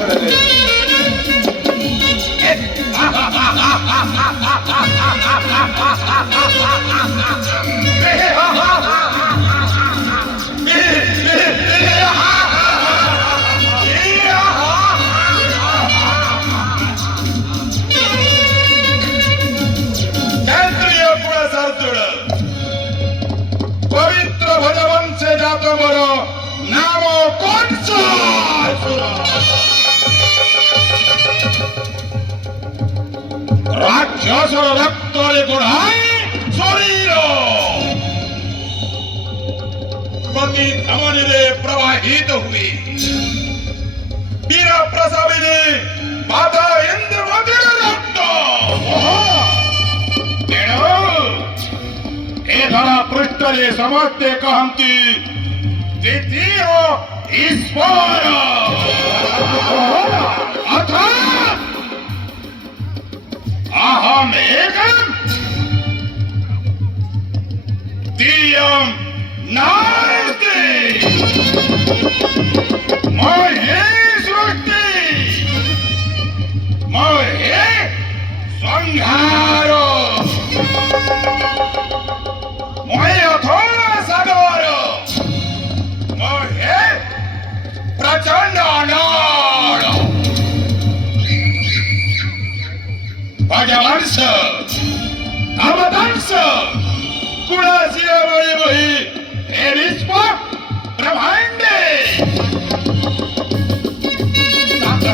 ছেড়ে দে। পবিত্র ভজবংশে জাত মোর নাম কংস। রাক্ষসর রক্তরে গোড়ায় শরীর প্রতি ধমনীরে প্রবাহিত হুয়ে বীর প্রসবিনী বাধা ইন্দ্রমতির রক্ত। ଏ ଧରା ପୃଷ୍ଠରେ ସମସ୍ତେ କହନ୍ତି ଦ୍ୱିତୀୟ ଈଶ୍ୱର ଅର୍ଥାତ୍ ଅହମ୍ ଏକମ୍ ଦ୍ୱିତୀୟମ୍ ନାସ୍ତି। ମୁଁ ହିଁ ସୃଷ୍ଟି, ମୁଁ ହିଁ ସଂହାର, মই অথবা সাগর, মই হে প্রচন্ড অনল। ভজবংশ ধর্মবংশ কুড়াশিয়া বহি বহি হে বিশ্বর ব্রহ্মাণ্ডে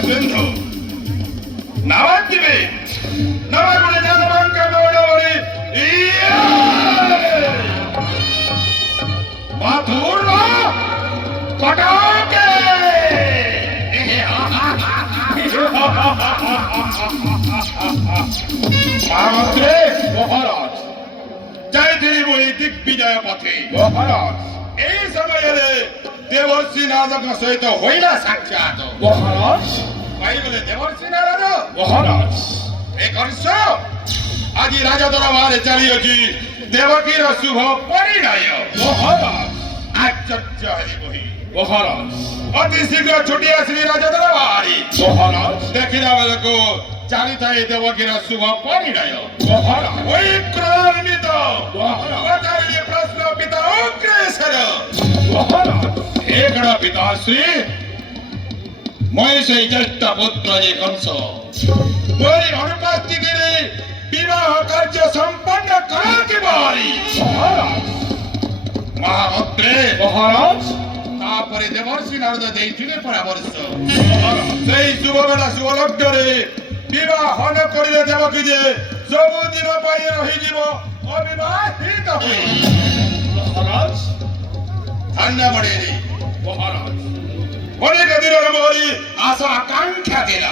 সিন্ধু নবদ্বীপে নবগুণে জনমাঙ্ক গৌরবরী মাথুর কটকে মহামন্ত্রী মহারাজ যাইଥିଲି ମୁଁ ଏଇ ଦିଗ୍ବିଜୟ ପଥେ। ମହାରାଜ এই ସମୟରେ ଦେବର୍ଷି ନାରଦଙ୍କ ସହିତ ହୋଇଲା ସାକ୍ଷାତ। ମହାରାଜ କହିଗଲେ ଦେବର୍ଷି ନାରଦ, ମହାରାଜ ଏ କଂସ ଆଜି ରାଜ ଦରବାରରେ ଚାଲିଅଛି ଦେବକୀର ଶୁଭ ପରିଣୟ। ମହାରାଜ ଆଶ୍ଚର୍ଯ୍ୟ ହେଲି ବହି ମହାରାଜ ଅତି ଶୀଘ୍ର ଛୁଟି ଆସିଲି ରାଜ ଦରବାରୀ। ମହାରାଜ ଦେଖିଲା ବେଳକୁ ଚାଲିଥାଏ ଦେବକୀର ଶୁଭ ପରିଣୟ। ମହାରାଜ ওই ক্রোধান্বিত মহারাজ পচারিলে প্রশ্ন পিতা অগ্রেসর। মহারাজ হে গণ পিতাশ্রী, মই সেই জ্যেষ্ঠ পুত্র যে কংস মোরি অনুপস্থিতিরে বিবাহ কার্য সম্পন্ন করা কিভাবে? মহারাজ মহামন্ত্রী মহারাজ তাপরে দেবর্ষি নারদ ଦେଇଥିଲେ পরামর্শ। সেই শুভবেলা শুভলগ্ନରେ বিবাহ ন করিলে দেবকী যে ସବୁଦିନ ପାଇଁ ରହିଯିବ ଅବିବାହିତ ହୋଇ। ମହାରାଜ ଧନ୍ୟ ମଣିରେ ମହାରାଜ ଅନେକ ଦିନର ମୋରି ଆଶା ଆକାଂକ୍ଷା ଥିଲା।